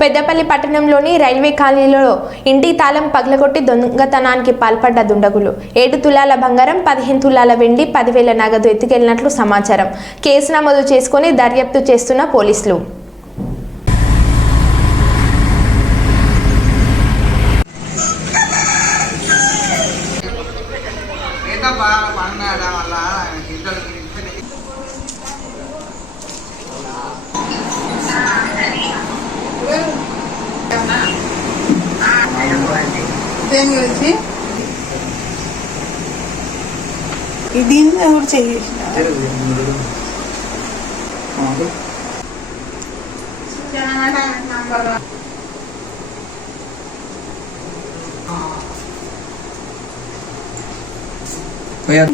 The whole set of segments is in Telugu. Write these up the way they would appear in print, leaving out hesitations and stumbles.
పెద్దపల్లి పట్టణంలోని రైల్వే కాలనీలో ఇంటి తాళం పగలగొట్టి దొంగతనానికి పాల్పడ్డ దుండగులు 7 తులాల బంగారం, 15 తులాల వెండి, 10,000 నగదు ఎత్తుకెళ్లినట్లు సమాచారం. కేసు నమోదు చేసుకుని దర్యాప్తు చేస్తున్న పోలీసులు. దేని గురించి దీన్ని ఎవరు చేసిన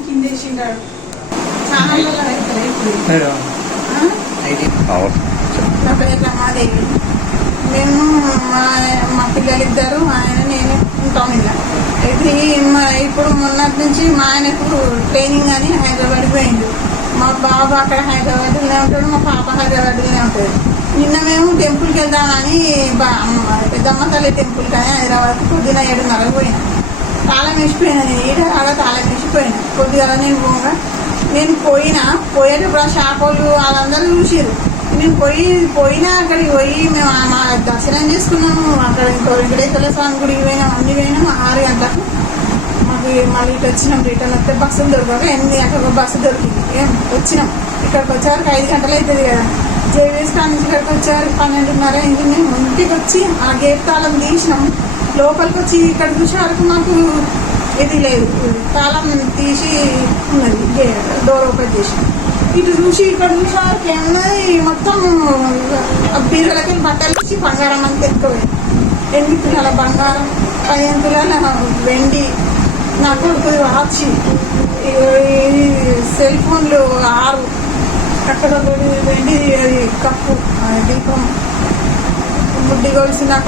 కిందేసిండాడు నా పేరు రమాదేవి. మేము మా పిల్లలిద్దరు ఆయన నేను ఉంటాం ఇలా. అయితే ఇప్పుడు మొన్నటి నుంచి మా ఆయనకు ట్రైనింగ్ అని హైదరాబాద్ పోయిండు. మా బాబు అక్కడ హైదరాబాద్లోనే ఉంటాడు, మా పాప హైదరాబాద్లోనే ఉంటుంది. నిన్న మేము టెంపుల్కి వెళ్దామని పెద్దమ్మ తల్లి టెంపుల్ కానీ హైదరాబాద్కి పొద్దున 7:30 పోయినా. తాళం వేసిపోయినా, నేను ఆడ తాళం వేసిపోయినా. కొద్దిగా నేను పోయేటప్పుడు ఆ షాపోళ్ళు వాళ్ళందరూ చూసారు. నేను పోయినా అక్కడికి పోయి మేము మా దర్శనం చేసుకున్నాము. అక్కడ ఇంకో వెంకటేశ్వర స్వామి గుడికి పోయినాం, అన్ని పోయినాము. 6 గంటలకు మాకు మళ్ళీ ఇటు వచ్చినాం. రిటర్న్ వస్తే బస్సులు దొరకక 8 గంటలకు బస్సు దొరికింది. వచ్చినాం. ఇక్కడికి వచ్చేవారికి 5 గంటలు అవుతుంది కదా. జేవీఎస్ కాడ నుంచి ఇక్కడికి వచ్చేవారికి 12:30 అయింది. మేము ఇంటికి వచ్చి ఆ గేట్ తాళం తీసినాం. లోపలికి వచ్చి ఇక్కడ చూసే వరకు మాకు ఇది లేదు, తాళం తీసి ఉన్నది, డోర్ ఓపెన్ చేసి ఇటు చూసి ఇక్కడ చూసే వరకు ఏమున్నది, మొత్తం బీరులకి బట్టలు ఇచ్చి బంగారం అంతా ఎక్కువైంది. 8 తులాల బంగారం, 15 తులాల వెండి, నా కొడుకు వాచి, సెల్ ఫోన్లు 6, అక్కడ వెండి కప్పు, దీపం, ముడ్డి గొలుసు, నాకు